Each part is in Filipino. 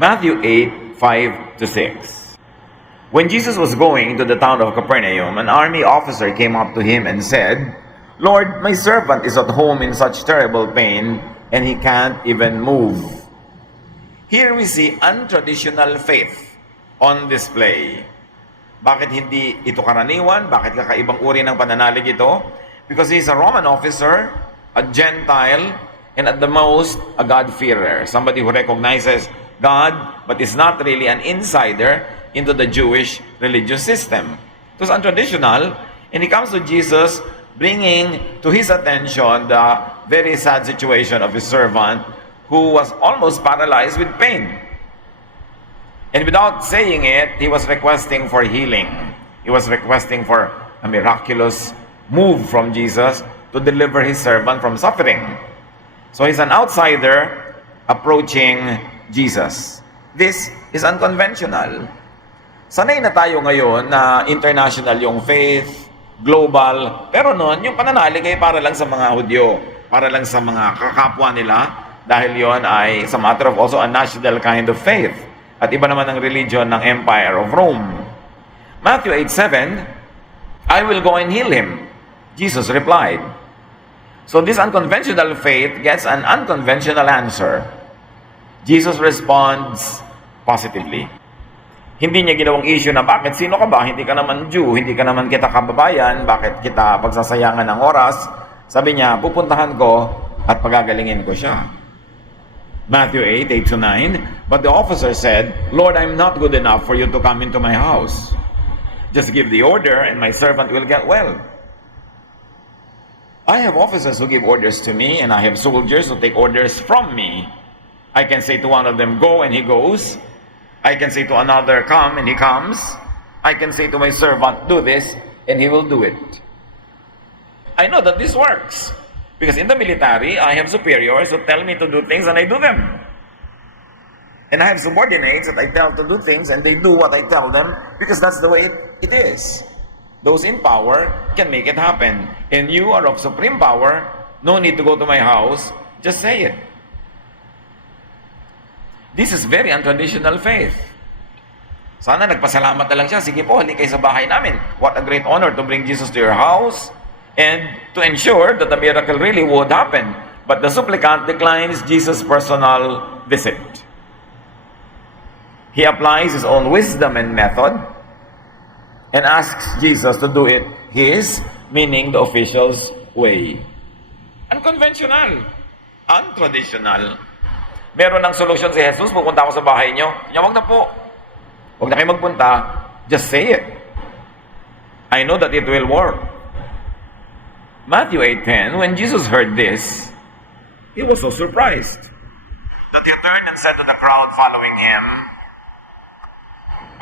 Matthew 8, 5 to 6. When Jesus was going to the town of Capernaum, an army officer came up to him and said, "Lord, my servant is at home in such terrible pain, and he can't even move." Here we see untraditional faith on display. Bakit hindi ito karaniwan? Bakit kakaibang uri ng pananalig ito? Because he's a Roman officer, a Gentile, and at the most, a God-fearer. Somebody who recognizes God, but is not really an insider into the Jewish religious system. It was untraditional, and he comes to Jesus bringing to his attention the very sad situation of his servant who was almost paralyzed with pain. And without saying it, he was requesting for healing. He was requesting for a miraculous move from Jesus to deliver his servant from suffering. So he's an outsider approaching Jesus. This is unconventional. Sanay na tayo ngayon na international yung faith, global, pero noon yung pananalig ay para lang sa mga Hudyo, para lang sa mga kakapwa nila, dahil yon ay sa matter of also a national kind of faith. At iba naman ang religion ng Empire of Rome. Matthew 8:7, "I will go and heal him," Jesus replied. So this unconventional faith gets an unconventional answer. Jesus responds positively. Hindi niya ginawang issue na, bakit sino ka ba? Hindi ka naman Jew, hindi ka naman kita kababayan, bakit kita pagsasayangan ng oras? Sabi niya, pupuntahan ko at pagagalingin ko siya. Matthew 8:8-9, "But the officer said, 'Lord, I'm not good enough for you to come into my house. Just give the order and my servant will get well. I have officers who give orders to me, and I have soldiers who take orders from me. I can say to one of them, go, and he goes. I can say to another, come, and he comes. I can say to my servant, do this, and he will do it.'" I know that this works. Because in the military, I have superiors who tell me to do things and I do them. And I have subordinates that I tell to do things and they do what I tell them because that's the way it is. Those in power can make it happen. And you are of supreme power, no need to go to my house, just say it. This is very untraditional faith. Sana nagpasalamat na lang siya. Sige po, halika kayo sa bahay namin. What a great honor to bring Jesus to your house and to ensure that the miracle really would happen. But the supplicant declines Jesus' personal visit. He applies his own wisdom and method and asks Jesus to do it his, meaning the official's way. Unconventional. Untraditional. Meron ng solusyon si Jesus, pupunta ako sa bahay nyo. Kanya, wag na po. Wag na kayo magpunta. Just say it. I know that it will work. Matthew 8:10, when Jesus heard this, he was so surprised that he turned and said to the crowd following him,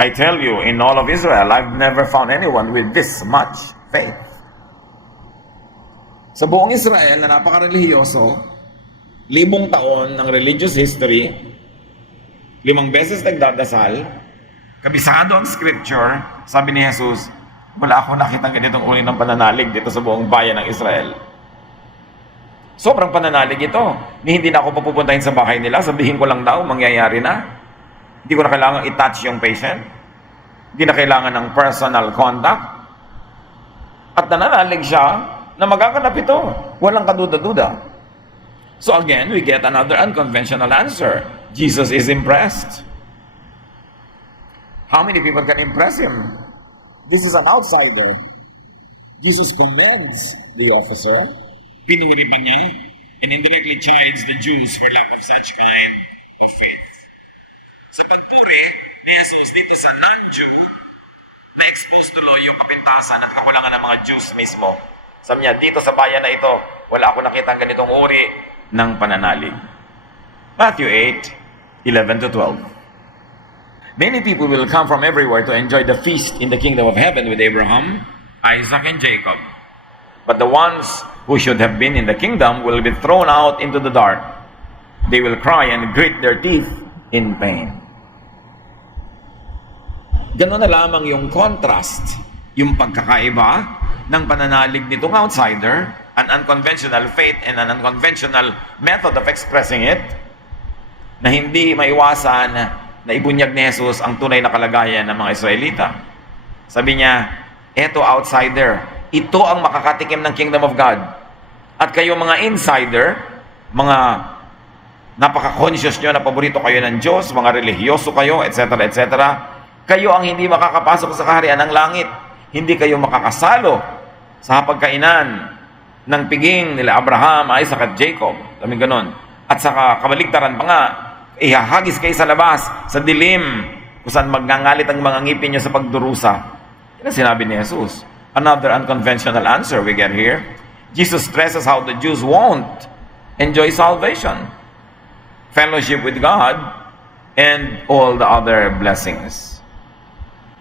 "I tell you, in all of Israel, I've never found anyone with this much faith." Sa buong Israel na napaka-relihiyoso, 5,000 taon ng religious history, 5 beses nagdadasal, kabisado ang scripture, sabi ni Jesus, wala ako nakitang ganitong uri ng pananalig dito sa buong bayan ng Israel. Sobrang pananalig ito. Hindi na ako papupuntahin sa bahay nila, sabihin ko lang daw, mangyayari na. Hindi ko na kailangan i-touch yung patient. Hindi na kailangan ng personal contact. At nananalig siya na magaganap ito. Walang kaduda-duda. So again, we get another unconventional answer. Jesus is impressed. How many people can impress him? This is an outsider. Jesus commends the officer. Pinuri ba niya? And indirectly chides the Jews for lack of such kind of faith. Sa pagpuri ni Jesus dito sa non-Jew, na-expose tuloy yung kapintasan at kakulangan ng mga Jews mismo. Sabi niya, dito sa bayan na ito, wala ako nakita ganitong uri ng pananalig. Matthew 8:11-12. Many people will come from everywhere to enjoy the feast in the kingdom of heaven with Abraham, Isaac, and Jacob. But the ones who should have been in the kingdom will be thrown out into the dark. They will cry and grit their teeth in pain. Ganoon na lamang yung contrast, yung pagkakaiba ng pananalig nitong outsider, an unconventional faith and an unconventional method of expressing it, na hindi maiwasan na ibunyag ni Jesus ang tunay na kalagayan ng mga Israelita. Sabi niya, eto outsider, ito ang makakatikim ng kingdom of God. At kayo mga insider, mga napaka-conscious nyo na paborito kayo ng Diyos, mga religyoso kayo, etc., etc., kayo ang hindi makakapasok sa kaharian ng langit. Hindi kayo makakasalo sa hapagkainan ng piging nila Abraham, Isaac at Jacob. Sabi ganon. At saka kabaligtaran pa nga, ihahagis kayo sa labas, sa dilim, kung saan magngangalit ang mga ngipin nyo sa pagdurusa. Yan ang sinabi ni Jesus. Another unconventional answer we get here. Jesus stresses how the Jews won't enjoy salvation, fellowship with God, and all the other blessings.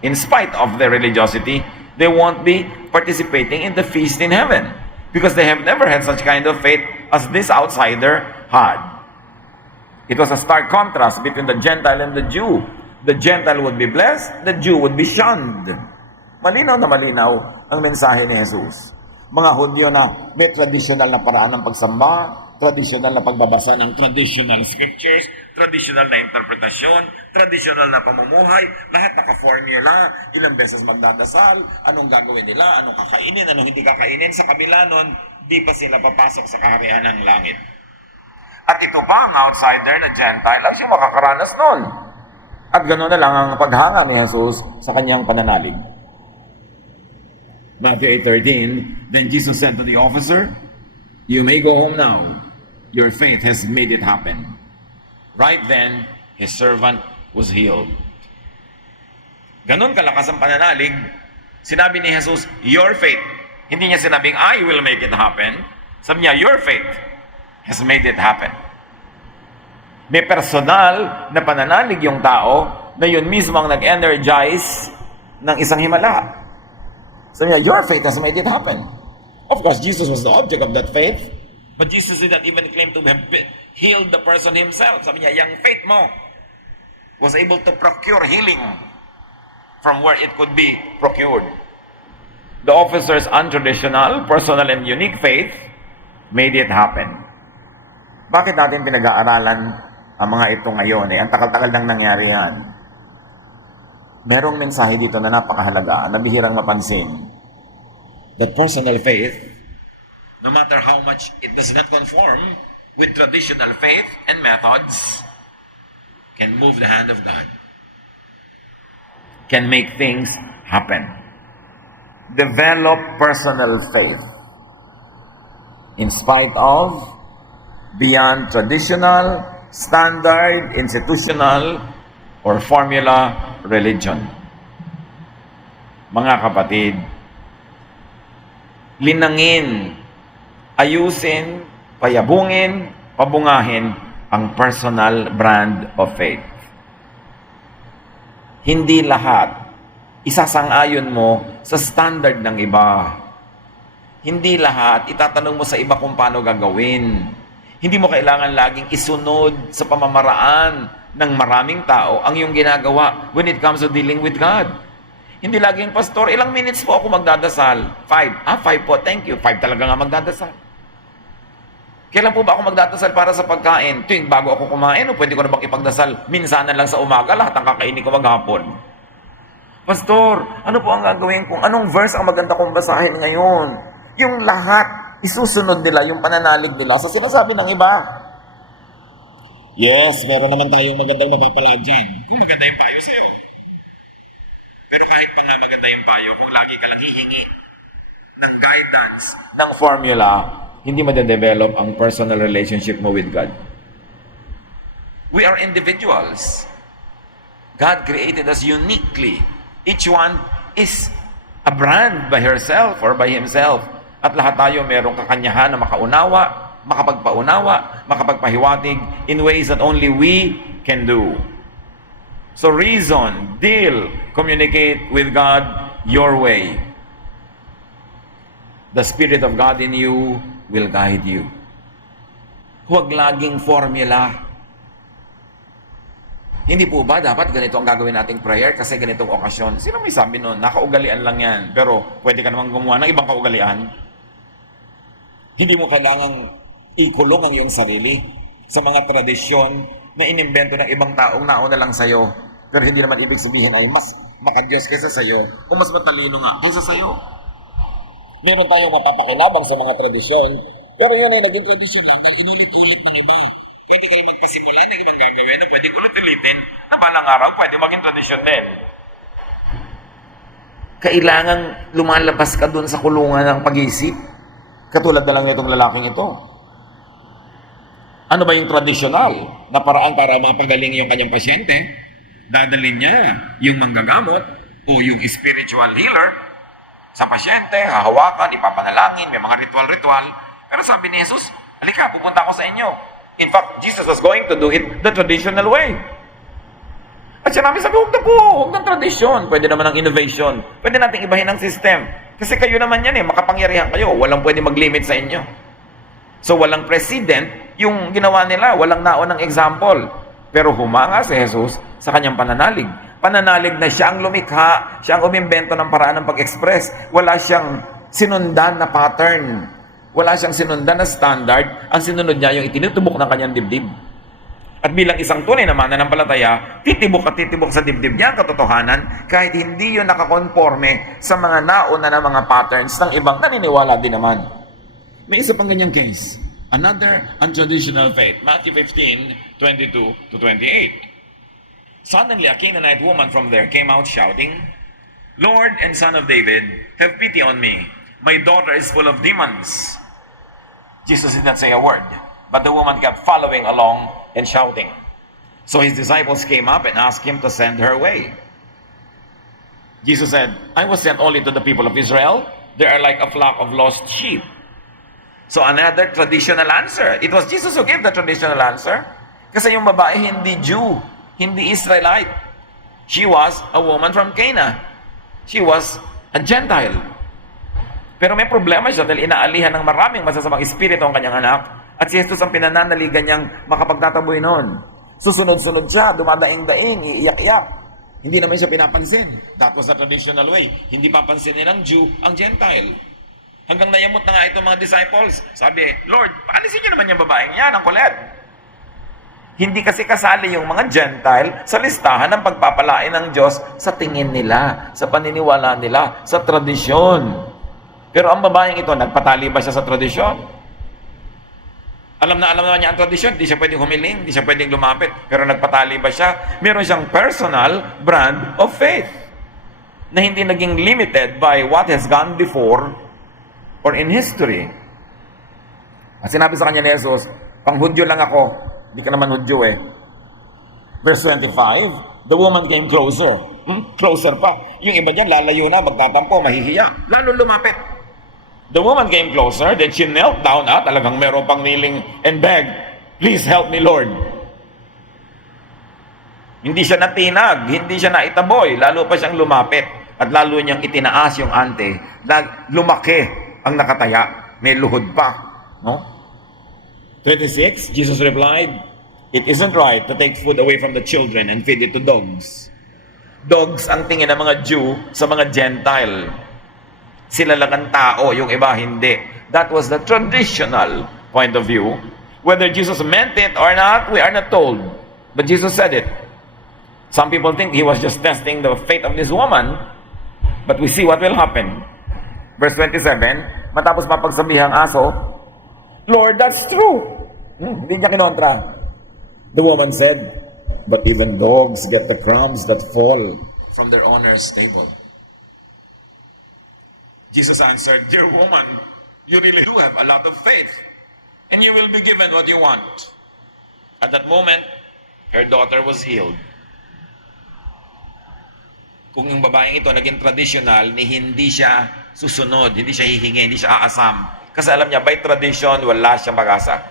In spite of their religiosity, they won't be participating in the feast in heaven because they have never had such kind of faith as this outsider had. It was a stark contrast between the Gentile and the Jew. The Gentile would be blessed, the Jew would be shunned. Malinaw na malinaw ang mensahe ni Jesus. Mga Hudyo na may traditional na paraan ng pagsamba, traditional na pagbabasa ng traditional scriptures, traditional na interpretasyon, traditional na pamumuhay, lahat naka-formula, ilang beses magdadasal, anong gagawin nila, anong kakainin, anong hindi kakainin. Sa kabila nun, di pa sila papasok sa kaharian ng langit. At ito pa ang outsider na Gentile ay siya makakaranas nun. At gano'n na lang ang paghanga ni Jesus sa kanyang pananalig. Matthew 8:13, then Jesus said to the officer, "You may go home now. Your faith has made it happen." Right then, his servant was healed. Ganon kalakas ang pananalig, sinabi ni Jesus, your faith. Hindi niya sinabing, I will make it happen. Sabi niya, your faith has made it happen. May personal na pananalig yung tao na yun mismo ang nag-energize ng isang himala. Sabi niya, your faith has made it happen. Of course, Jesus was the object of that faith. But Jesus did not even claim to have healed the person himself. Sabi niya, yung faith mo was able to procure healing from where it could be procured. The officer's untraditional, personal, and unique faith made it happen. Bakit natin pinag-aaralan ang mga ito ngayon? Ang takal-takal nang nangyari yan. Merong mensahe dito na napakahalaga, na bihirang mapansin. That personal faith, no matter how much it does not conform with traditional faith and methods, can move the hand of God, can make things happen. Develop personal faith in spite of, beyond traditional, standard, institutional, or formula religion. Mga kapatid, linangin, ayusin, payabungin, pabungahin ang personal brand of faith. Hindi lahat isasang-ayon mo sa standard ng iba. Hindi lahat itatanong mo sa iba kung paano gagawin. Hindi mo kailangan laging isunod sa pamamaraan ng maraming tao ang iyong ginagawa when it comes to dealing with God. Hindi laging, Pastor, ilang minutes po ako magdadasal? 5. 5 po, thank you. 5 talaga nga magdadasal. Kailan po ba ako magdadasal para sa pagkain? Tuwing bago ako kumain, o pwede ko na bang ipagdasal? Minsanan lang sa umaga, lahat ang kakainin ko maghapon. Pastor, ano po ang gagawin kung anong verse ang maganda kong basahin ngayon? Yung lahat, isusunod nila yung pananalig nila sa sinasabi ng iba. Yes, meron naman tayong magandang mapapala dyan. Kung maganda yung payo sa'yo. Pero kahit pa nga maganda yung payo, kung lagi ka lang hihingi ng guidance, ng formula, hindi ma-develop ang personal relationship mo with God. We are individuals. God created us uniquely. Each one is a brand by herself or by himself. At lahat tayo merong kakanyahan na makaunawa, makapagpaunawa, makapagpahiwatig in ways that only we can do. So reason, deal, communicate with God your way. The Spirit of God in you will guide you. Huwag laging formula. Hindi po ba dapat ganito ang gagawin nating prayer kasi ganitong okasyon? Sino may sabi nun? Nakaugalian lang yan. Pero pwede ka namang gumawa ng ibang kaugalian. Hindi mo kailangang ikulong ang iyong sarili sa mga tradisyon na inimbento ng ibang taong nauna lang sa'yo. Pero hindi naman ibig sabihin ay mas makadiyos kaysa sa'yo o mas matalino nga kaysa sa'yo. Meron tayong mapapakinabang sa mga tradisyon, pero yun ay naging tradisyon lang dahil inulit-ulit ng iba. Pwede kayo magpasimula, hindi ka maggagawin, na pwede ulit-ulitin, na balang araw pwede maging tradisyon din. Kailangang lumalabas ka dun sa kulungan ng pag-iisip. Katulad na lang nitong lalaking ito. Ano ba yung tradisyonal na paraan para mapagaling yung kanyang pasyente? Dadalhin niya yung manggagamot o yung spiritual healer sa pasyente, hahawakan, ipapanalangin, may mga ritual-ritual. Pero sabi ni Jesus, halika, pupunta ako sa inyo. In fact, Jesus was going to do it the traditional way. At siya namin sabi, huwag ng tradisyon. Pwede naman ng innovation. Pwede nating ibahin ang system. Kasi kayo naman yan makapangyarihan kayo. Walang pwede mag-limit sa inyo. So walang president, yung ginawa nila, walang naon ng example. Pero humanga si Jesus sa kanyang pananalig. Pananalig na siya ang lumikha, siya ang umimbento ng paraan ng pag-express. Wala siyang sinundan na pattern. Wala siyang sinundan na standard. Ang sinunod niya yung itinutubok ng kanyang dibdib. At bilang isang tunay na mananampalataya, titibok at titibok sa dibdib niya ang katotohanan kahit hindi yun nakakonforme sa mga nauna na mga patterns ng ibang naniniwala din naman. May isa pang ganyang case. Another untraditional faith. Matthew 15:22-28. Suddenly a Canaanite woman from there came out shouting, "Lord and Son of David, have pity on me. My daughter is full of demons." Jesus did not say a word, but the woman kept following along and shouting. So his disciples came up and asked him to send her away. Jesus said, "I was sent only to the people of Israel. They are like a flock of lost sheep." So another traditional answer. It was Jesus who gave the traditional answer. Kasi yung babae hindi Jew, hindi Israelite. She was a woman from Cana. She was a Gentile. Pero may problema siya dahil inaalihan ng maraming masasamang espiritu ang kanyang anak at si Jesus ang pinananaligan niyang makapagtataboy noon. Susunod-sunod siya, dumadaing-daing, iiyak-iyak. Hindi naman siya pinapansin. That was the traditional way. Hindi papansinin ng Jew ang Gentile. Hanggang nayamot na nga itong mga disciples. Sabi, "Lord, paalisin niyo naman yung babaeng yan, ang kulit." Hindi kasi kasali yung mga Gentile sa listahan ng pagpapalain ng Diyos sa tingin nila, sa paniniwala nila, sa tradisyon. Pero ang babaeng ito, nagpatali ba siya sa tradisyon? Alam naman niya ang tradisyon, di siya pwedeng humiling, di siya pwedeng lumapit. Pero nagpatali ba siya? Meron siyang personal brand of faith na hindi naging limited by what has gone before or in history. At sinabi sa kanya ni Jesus, "Pang-Hudyo lang ako." Hindi ka naman Hudyo Verse 25, the woman came closer. Closer pa. Yung iba dyan, lalayo na, magtatampo, mahihiya. Lalo lumapit. The woman came closer, then she knelt down talagang meron pang kneeling and begged, "Please help me, Lord." Hindi siya natinag, hindi siya naitaboy, lalo pa siyang lumapit. At lalo niyang itinaas yung ante, lumaki ang nakataya, may luhod pa. No? 26, Jesus replied, "It isn't right to take food away from the children and feed it to dogs." Dogs ang tingin ng mga Jew sa mga Gentile. Sila lang ang tao, yung iba hindi. That was the traditional point of view. Whether Jesus meant it or not, we are not told. But Jesus said it. Some people think he was just testing the faith of this woman, but we see what will happen. Verse 27, matapos mapagsabihang aso, "Lord, that's true." Hindi niya kinontra. The woman said, "But even dogs get the crumbs that fall from their owner's table." Jesus answered, "Dear woman, you really do have a lot of faith, and you will be given what you want." At that moment, her daughter was healed. Kung yung babaeng ito naging traditional, ni hindi siya susunod, hindi siya hihingi, hindi siya aasam. Kasi alam niya, by tradition, wala siyang pag-asa.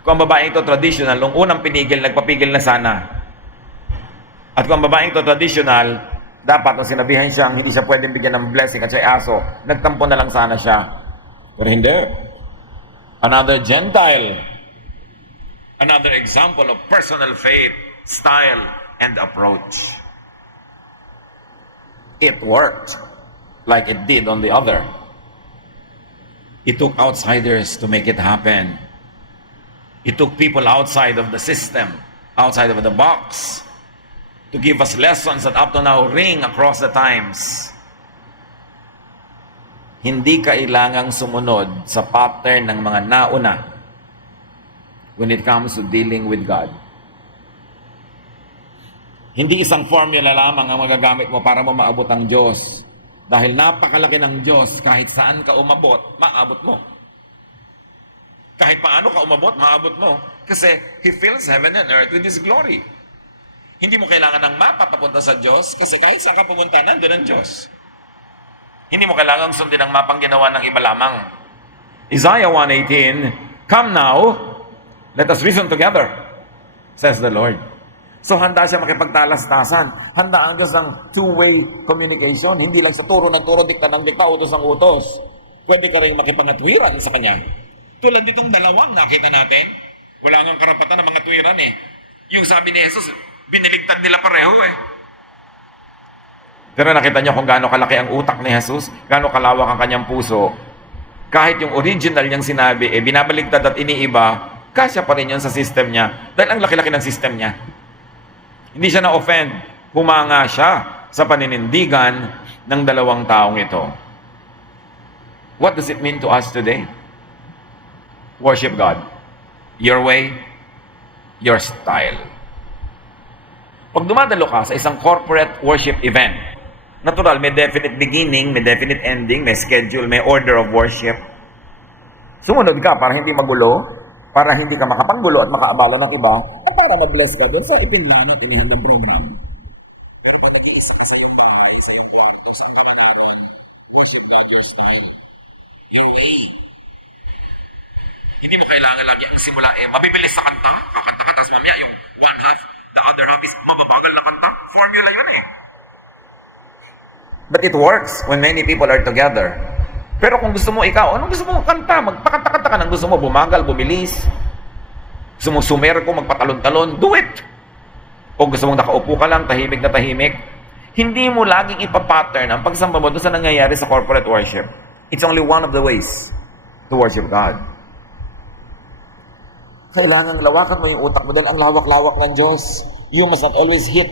Kung ang babaeng ito traditional, nung unang pinigil, nagpapigil na sana. At kung ang babaeng ito traditional, dapat nung sinabihan siyang hindi siya pwedeng bigyan ng blessing at siya aso, nagtampo na lang sana siya. Pero hindi. Another Gentile. Another example of personal faith, style, and approach. It worked like it did on the other. It took outsiders to make it happen. He took people outside of the system, outside of the box, to give us lessons that up to now ring across the times. Hindi kailangang sumunod sa pattern ng mga nauna when it comes to dealing with God. Hindi isang formula lamang ang magagamit mo para mo maabot ang Diyos. Dahil napakalaki ng Diyos, kahit saan ka umabot, maabot mo. Kahit paano ka umabot, maabot mo. Kasi He fills heaven and earth with His glory. Hindi mo kailangan ng mapa papunta sa Diyos kasi kahit saan ka pumunta, nandun ang Diyos. Hindi mo kailangang sundin ang mapang ginawa ng iba lamang. Isaiah 1:18, "Come now, let us reason together," says the Lord. So handa siya makipagtalastasan. Handa ang Diyos ng two-way communication. Hindi lang sa turo ng turo, dikta ng dikta, utos ng utos. Pwede ka rin makipangatwiran sa Kanya. Tulad ditong dalawang nakita natin, wala nang karapatan ng mga tuwiran eh. Yung sabi ni Jesus, biniligtad nila pareho eh. Pero nakita niyo kung gaano kalaki ang utak ni Jesus, gaano kalawak ang kanyang puso. Kahit yung original niyang sinabi, binabaligtad at iniiba, kasya pa rin yun sa system niya. Dahil ang laki-laki ng system niya. Hindi siya na-offend. Humanga siya sa paninindigan ng dalawang taong ito. What does it mean to us today? Worship God. Your way, your style. Pag dumadalo ka sa isang corporate worship event, natural, may definite beginning, may definite ending, may schedule, may order of worship. Sumunod ka para hindi magulo, para hindi ka makapanggulo at makaabala ng iba, at para na-bless ka doon sa ipinlano at inihan ng program. Pero pag nag-iisa ka sa iyong bahay, sa iyong kwarto, sa kapanaran, worship God your style, your way. Hindi mo kailangan lagi ang simula mabibilis sa kanta, kakanta ka, tapos mamaya yung one half, the other half is mababagal na kanta. Formula yun eh. But it works when many people are together. Pero kung gusto mo ikaw, anong gusto mo kanta? Magpakanta-kanta ka ng gusto mo, bumagal, bumilis. Gusto mo sumerko, magpatalon-talon, do it. Kung gusto mong nakaupo ka lang, tahimik na tahimik, hindi mo laging ipapattern ang pagsamba mo doon sa nangyayari sa corporate worship. It's only one of the ways to worship God. Kailangan lawakan mo yung utak mo doon, ang lawak-lawak ng Diyos. You must not always hit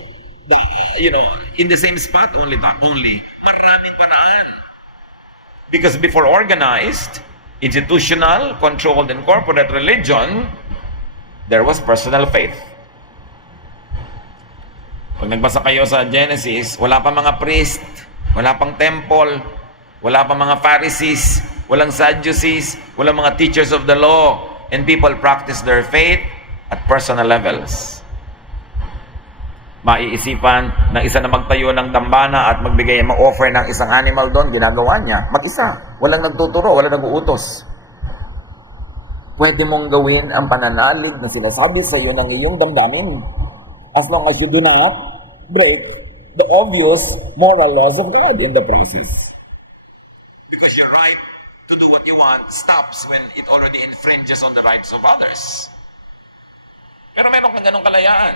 the, in the same spot only. Maraming paraan. Because before organized, institutional, controlled, and corporate religion, there was personal faith. Pag nagbasa kayo sa Genesis, wala pa mga priest, wala pang temple, wala pa mga Pharisees, walang Sadducees, walang mga teachers of the law, and people practice their faith at personal levels. Maiisipan ng isa na magtayo ng dambana at magbigay, mag-offer ng isang animal doon, ginagawa niya, mag-isa. Walang nagtuturo, walang nag-uutos. Pwede mong gawin ang pananalig na sinasabi sa iyo ng iyong damdamin as long as you do not break the obvious moral laws of God in the process. Because your right to do what you want stops when it already infringes on the rights of others. Pero meron ka ganong kalayaan.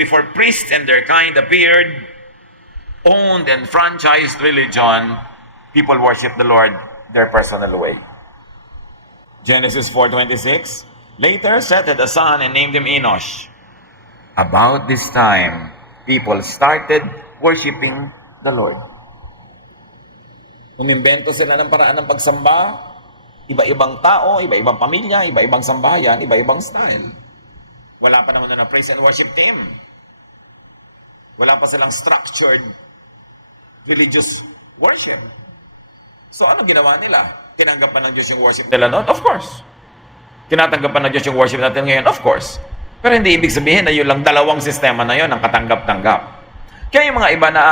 Before priests and their kind appeared, owned and franchised religion, people worship the Lord their personal way. Genesis 4:26, later Seth had a son and named him Enosh. About this time, people started worshiping the Lord. Umimbento sila ng paraan ng pagsamba, iba-ibang tao, iba-ibang pamilya, iba-ibang sambahayan, iba-ibang style. Wala pa naman na praise and worship team. Wala pa silang structured religious worship. So ano ginawa nila? Tinanggap pa ng Diyos yung worship nila noon? Of course. Tinatanggap pa ng Diyos yung worship natin ngayon? Of course. Pero hindi ibig sabihin na yun lang dalawang sistema na yun ang katanggap-tanggap. Kaya yung mga iba na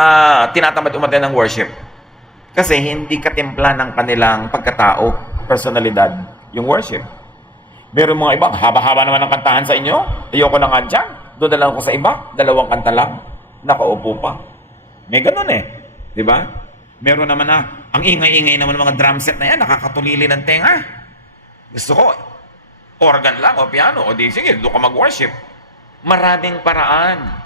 tinatamad umaten ng worship, kasi hindi katimpla ng kanilang pagkatao, personalidad, yung worship. Meron mga ibang, haba-haba naman ang kantahan sa inyo. Ayoko na nga dyan. Doon na lang ako sa iba. Dalawang kanta lang. Nakaupo pa. May ganun eh. Di ba? Meron naman na, ang ingay-ingay naman ng mga drum set na yan, nakakatulili ng tenga. Gusto ko, organ lang o piano. O di, sige, doon ka mag-worship. Maraming paraan.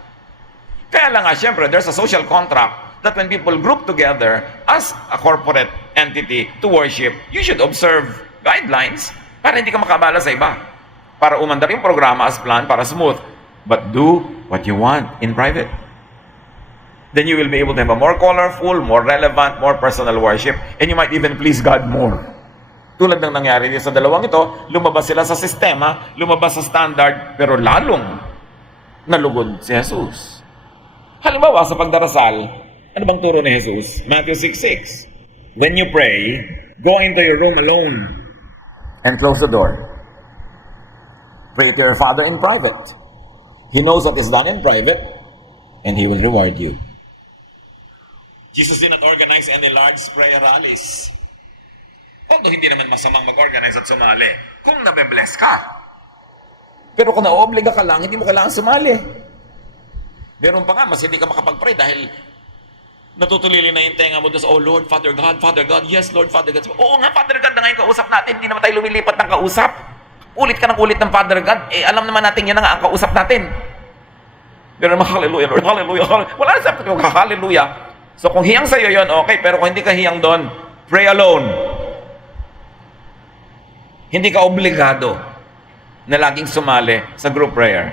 Kaya lang nga, syempre, there's a social contract that when people group together as a corporate entity to worship, you should observe guidelines para hindi ka makabala sa iba. para umandar yung programa as planned, para smooth. But do what you want in private. Then you will be able to have a more colorful, more relevant, more personal worship, and you might even please God more. Tulad ng nangyari sa dalawang ito, lumabas sila sa sistema, lumabas sa standard, pero lalong nalugod si Jesus. Halimbawa, sa pagdarasal, ano bang turo ni Jesus? Matthew 6:6. When you pray, go into your room alone and close the door. Pray to your Father in private. He knows what is done in private, and He will reward you. Jesus did not organize any large prayer rallies. Although hindi naman masamang mag-organize at sumali kung nabe-bless ka. Pero kung naobliga ka lang, hindi mo kailangan sumali. Meron pa nga, mas hindi ka makapag-pray dahil natutulili na yung tenga mo doon sa, oh Lord, Father God, yes Lord, Father God. Oo nga, Father God na ngayon kausap natin, hindi naman tayo lumilipat ng kausap. Ulit ka ng ulit ng Father God, alam naman natin yan na nga ang kausap natin. Pero naman, hallelujah Lord, hallelujah, hallelujah. Wala na sabi ko, hallelujah. So kung hiyang sa'yo yun, okay, pero kung hindi ka hiyang doon, pray alone. Hindi ka obligado na laging sumali sa group prayer.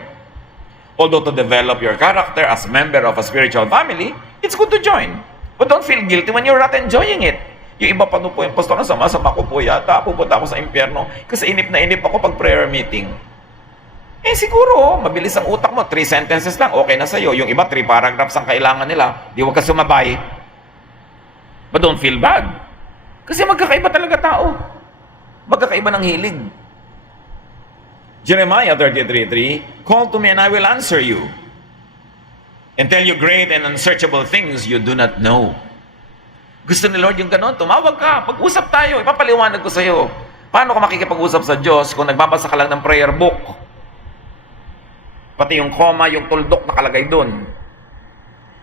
Although to develop your character as member of a spiritual family, it's good to join. But don't feel guilty when you're not enjoying it. Yung iba pa po yung pastor na sama-sama ko po yata, pupunta ako sa impyerno kasi inip na inip ako pag prayer meeting. Eh siguro, mabilis ang utak mo, 3 sentences lang, okay na sa'yo. Yung iba, 3 paragraphs ang kailangan nila, di huwag ka sumabay. But don't feel bad. Kasi magkakaiba talaga tao. Magkakaiba ng hilig. Jeremiah 33:3, call to me and I will answer you and tell you great and unsearchable things you do not know. Gusto ni Lord yung ganon, tumawag ka, pag-usap tayo, ipapaliwanag ko sa iyo. Paano ka makikipag-usap sa Diyos kung nagbabasa ka lang ng prayer book? Pati yung comma, yung tuldok nakalagay doon.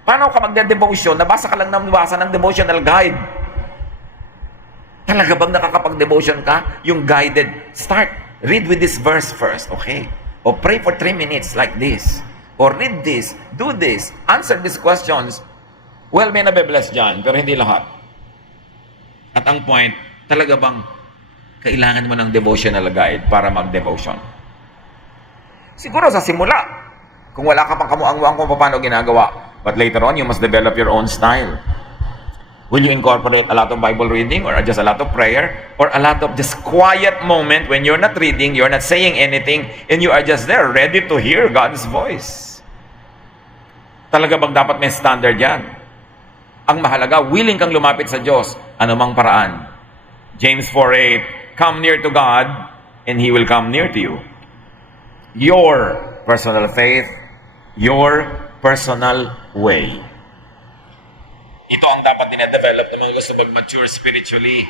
Paano ka magde-devotion? Nabasa ka lang ng devotional guide. Talaga bang nakakapag-devotion ka? Yung guided. Start. Read with this verse first, okay? O pray for 3 minutes like this. Or read this, do this, answer these questions. Well, may nabe-bless dyan, pero hindi lahat. At ang point, talaga bang kailangan mo ng devotional guide para mag-devotion? Siguro sa simula, kung wala ka pang kamuang-muang kung paano ginagawa. But later on, you must develop your own style. Will you incorporate a lot of Bible reading or just a lot of prayer or a lot of just quiet moment when you're not reading, you're not saying anything, and you are just there ready to hear God's voice? Talaga bang dapat may standard yan? Ang mahalaga, willing kang lumapit sa Diyos, anumang paraan. James 4:8, come near to God and He will come near to you. Your personal faith, your personal way. Ito ang dapat dinedevelop ng mga gusto mag-mature spiritually.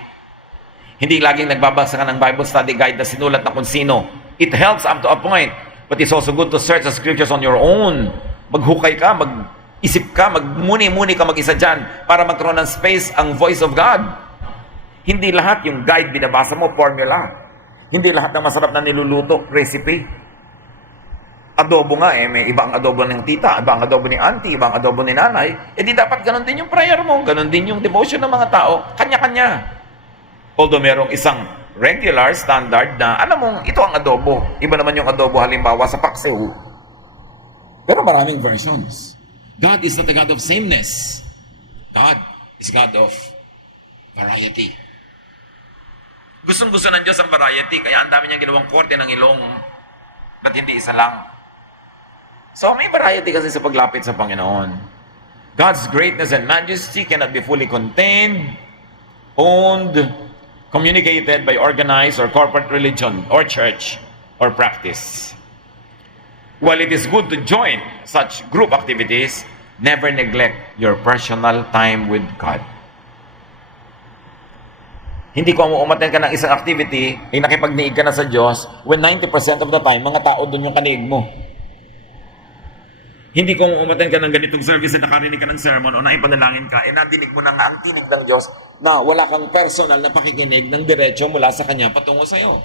Hindi laging nagbabasa ka ng Bible study guide na sinulat na kung sino. It helps up to a point. But it's also good to search the scriptures on your own. Maghukay ka, mag-isip ka, magmuni-muni ka mag-isa dyan para magkaroon ng space ang voice of God. Hindi lahat yung guide binabasa mo, formula. Hindi lahat ng masarap na niluluto, recipe. Adobo nga may iba ang adobo ng tita, iba ang adobo ni auntie, iba ang adobo ni nanay. Eh di dapat ganun din yung prayer mo, ganun din yung devotion ng mga tao, kanya-kanya. Although merong isang regular, standard na, alam mong, ito ang adobo. Iba naman yung adobo halimbawa sa paksiw. Pero maraming versions. God is not a God of sameness. God is God of variety. Gustong-gusto ng Diyos ang variety, kaya ang dami niyang ginawang korte ng ilong, ba't hindi isa lang? So may variety kasi sa paglapit sa Panginoon. God's greatness and majesty cannot be fully contained, owned, communicated by organized or corporate religion or church or practice. While it is good to join such group activities, never neglect your personal time with God. Hindi ko umuumaten ka ng isang activity, ay nakipagniig ka na sa Diyos, when 90% of the time, mga tao doon yung kaniig mo. Hindi ko umuumaten ka ng ganitong service na nakarinig ka ng sermon o naipanalangin ka, nadinig mo na nga ang tinig ng Diyos na wala kang personal na pakikinig ng diretso mula sa Kanya patungo sa iyo.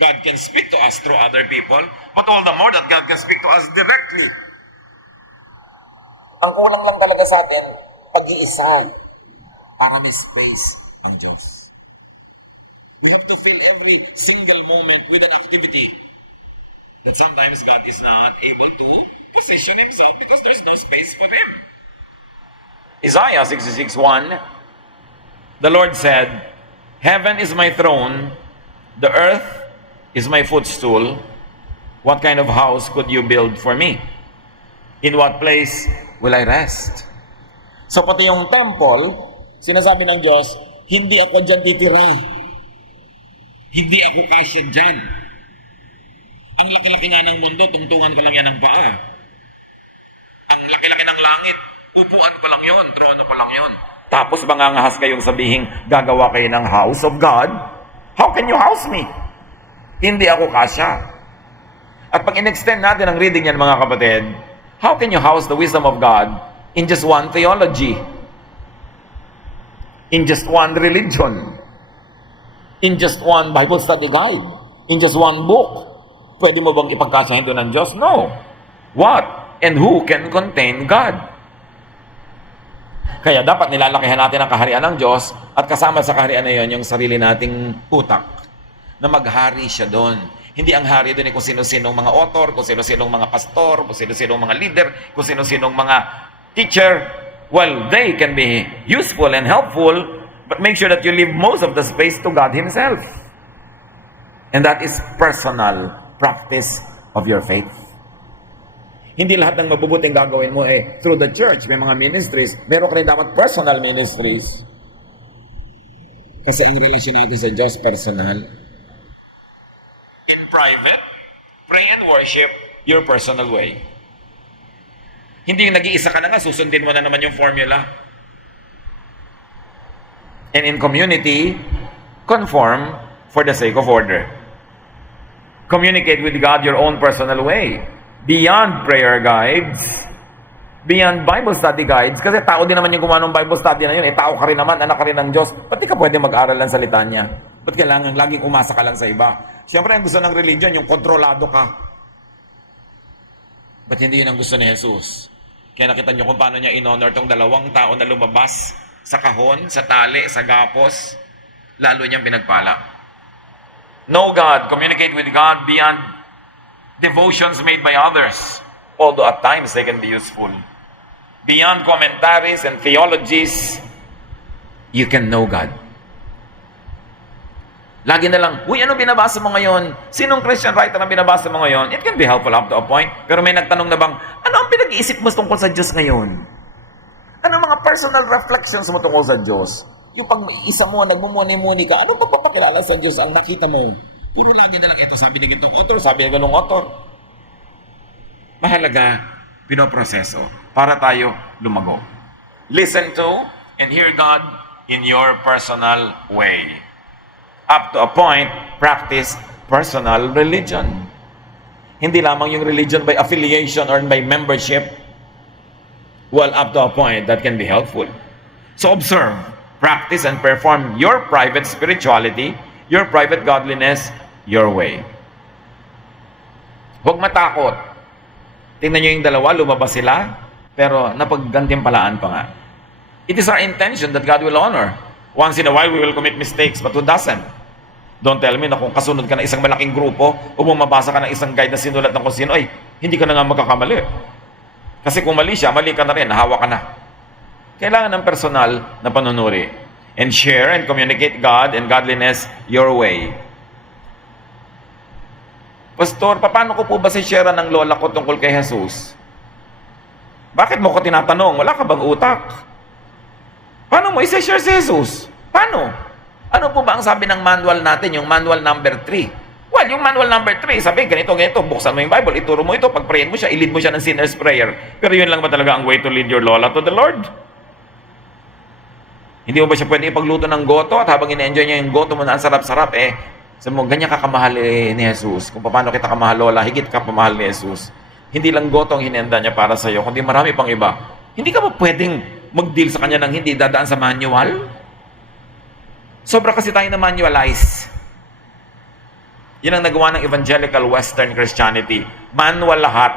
God can speak to us through other people, but all the more that God can speak to us directly. Ang kulang lang talaga sa atin, pag-iisa para may space ang Diyos. We have to fill every single moment with an activity. That sometimes God is not able to position himself because there's no space for him. Isaiah 66:1, the Lord said, Heaven is my throne, the earth is my footstool. What kind of house could you build for me? In what place will I rest? So pati yung temple, sinasabi ng Diyos, hindi ako dyan titira. Hindi ako kasya dyan. Ang laki-laki nga ng mundo, tungtungan ko lang yan ng paa. Ang laki-laki ng langit, upuan ko lang yon, trono ko lang yon. Tapos mangangahas kayong sabihin, gagawa kayo ng house of God? How can you house me? Hindi ako kasya. At pag in-extend natin ang reading yan mga kapatid, how can you house the wisdom of God in just one theology? In just one religion? In just one Bible study guide? In just one book? Pwede mo bang ipagkasyahin doon ng Diyos? No. What and who can contain God? Kaya dapat nilalakihan natin ang kaharian ng Diyos at kasama sa kaharian na yon yung sarili nating utak na maghari siya doon. Hindi ang hari doon kung sino-sinong mga author, kung sino-sinong mga pastor, kung sino-sinong mga leader, kung sino-sinong mga teacher. Well, they can be useful and helpful, but make sure that you leave most of the space to God Himself. And that is personal practice of your faith. Hindi lahat ng mabubuting gagawin mo through the church, may mga ministries, meron ka rin dapat personal ministries. Kasi ang relasyon natin sa Diyos, personal. In private, pray and worship your personal way. Hindi yung nag-iisa ka na nga, susundin mo na naman yung formula. And in community, conform for the sake of order. Communicate with God your own personal way. Beyond prayer guides, beyond Bible study guides, kasi tao din naman yung gumawa ng Bible study na yun, tao ka rin naman, anak ka rin ng Diyos, ba't di ka pwede mag-aral ng salita niya? Ba't kailangan laging umasa ka lang sa iba? Siyempre, ang gusto ng religion, yung kontrolado ka. Ba't hindi yun ang gusto ni Jesus? Kaya nakita nyo kung paano niya in-honor tong dalawang tao na lumabas sa kahon, sa tali, sa gapos, lalo niyang pinagpala. Know God, communicate with God beyond devotions made by others, although at times they can be useful. Beyond commentaries and theologies, you can know God. Lagi na lang, uy, ano binabasa mo ngayon? Sinong Christian writer ang binabasa mo ngayon? It can be helpful up to a point. Pero may nagtanong na bang, ano ang pinag-iisip mo tungkol sa Diyos ngayon? Ano ang mga personal reflections mo tungkol sa Diyos? Yung pag isa mo, nagmumuni-muni ka, ano magpapakilala sa Diyos ang nakita mo? Puro lagi na lang, ito sabi ni gitong author, sabi ni ganong author. Mahalaga, pinoproseso para tayo lumago. Listen to and hear God in your personal way. Up to a point, practice personal religion. Hindi lamang yung religion by affiliation or by membership. Well, up to a point, that can be helpful. So observe, practice, and perform your private spirituality, your private godliness, your way. Huwag matakot. Tingnan nyo yung dalawa, lumabas sila, pero napaggantimpalaan pa nga. It is our intention that God will honor. Once in a while, we will commit mistakes, but who doesn't? Don't tell me na kung kasunod ka ng isang malaking grupo o mabasa ka ng isang guide na sinulat ng kung sino, ay, hindi ka na nga magkakamali. Kasi kung mali siya, mali ka na rin, nahawa ka na. Kailangan ng personal na panunuri. And share and communicate God and godliness your way. Pastor, paano ko po ba si-share ng lola ko tungkol kay Jesus? Bakit mo ko tinatanong? Wala ka bang utak? Paano mo i-share si Jesus? Paano? Ano po ba ang sabi ng manual natin, yung manual number 3? Well, yung manual number 3, sabi, ganito, buksan mo yung Bible, ituro mo ito, pag-prayin mo siya, i-lead mo siya ng sinner's prayer. Pero yun lang ba talaga ang way to lead your lola to the Lord? Hindi mo ba siya pwede ipagluto ng goto at habang ina-enjoy niya yung goto mo na ang sarap-sarap, sabi mo, ganyan ka kamahal ni Jesus. Kung paano kita kamahal, lola, higit ka pamahal ni Jesus. Hindi lang goto ang hinenda niya para sa iyo, kundi marami pang iba. Hindi ka ba pwedeng mag-deal sa kanya ng hindi dadaan sa manual? Sobra kasi tayo na manualize. Yan ang nagawa ng evangelical Western Christianity. Manual lahat.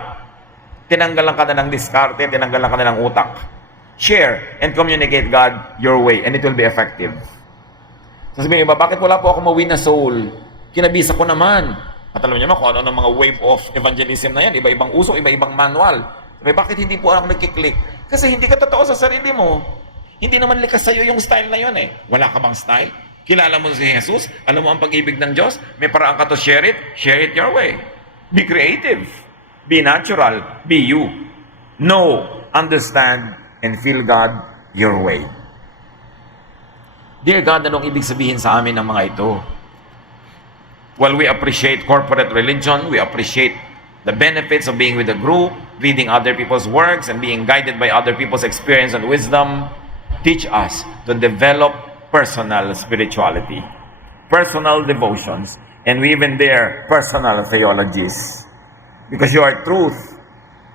Tinanggalan ka na ng diskarte, tinanggalan ka na ng utak. Share and communicate God your way and it will be effective. Sasabihin ba, bakit wala po ako mawin na soul? Kinabisa ko naman. At alam niyo naman kung ano ng mga wave of evangelism na yan, iba-ibang uso, iba-ibang manual. Bakit hindi po ako nagkiklik? Kasi hindi ka totoo sa sarili mo. Hindi naman likas sa'yo yung style na yun eh. Wala ka bang style? Kilala mo si Jesus? Alam mo ang pag-ibig ng Diyos? May paraan ka to share it your way. Be creative. Be natural. Be you. Know, understand, and feel God your way. Dear God, anong ibig sabihin sa amin ng mga ito? While we appreciate corporate religion, we appreciate the benefits of being with a group, reading other people's works, and being guided by other people's experience and wisdom. Teach us to develop personal spirituality, personal devotions, and we even dare personal theologies. Because you are truth.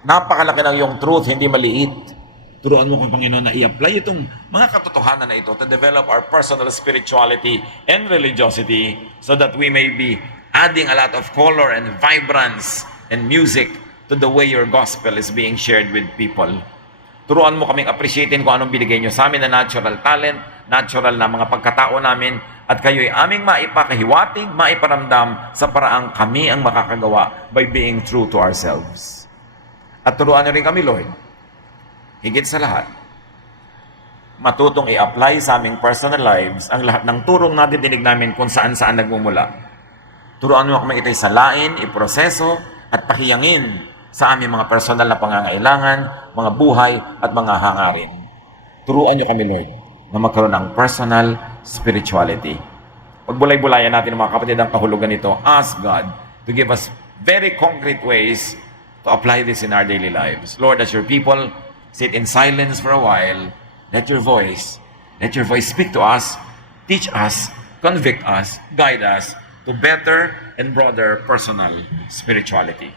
Napakalaki ng yung truth, hindi maliit. Turuan mo kung Panginoon na i-apply itong mga katotohanan na ito to develop our personal spirituality and religiosity so that we may be adding a lot of color and vibrance and music to the way your gospel is being shared with people. Turuan mo kaming appreciatein kung anong binigay nyo sa amin na natural talent, natural na mga pagkatao namin, at kayo'y aming maipakahiwatig, maiparamdam sa paraang kami ang makakagawa by being true to ourselves. At turuan nyo rin kami, Lord, higit sa lahat, matutong i-apply sa aming personal lives ang lahat ng turong nadidinig namin kung saan-saan nagmumula. Turuan mo kami ito'y salain, iproseso, at pakiyangin sa aming mga personal na pangangailangan, mga buhay, at mga hangarin. Turuan niyo kami, Lord, na magkaroon ng personal spirituality. Pagbulay-bulayan natin, mga kapatid, ang kahulugan nito, ask God to give us very concrete ways to apply this in our daily lives. Lord, as your people sit in silence for a while, let your voice speak to us, teach us, convict us, guide us to better and broader personal spirituality.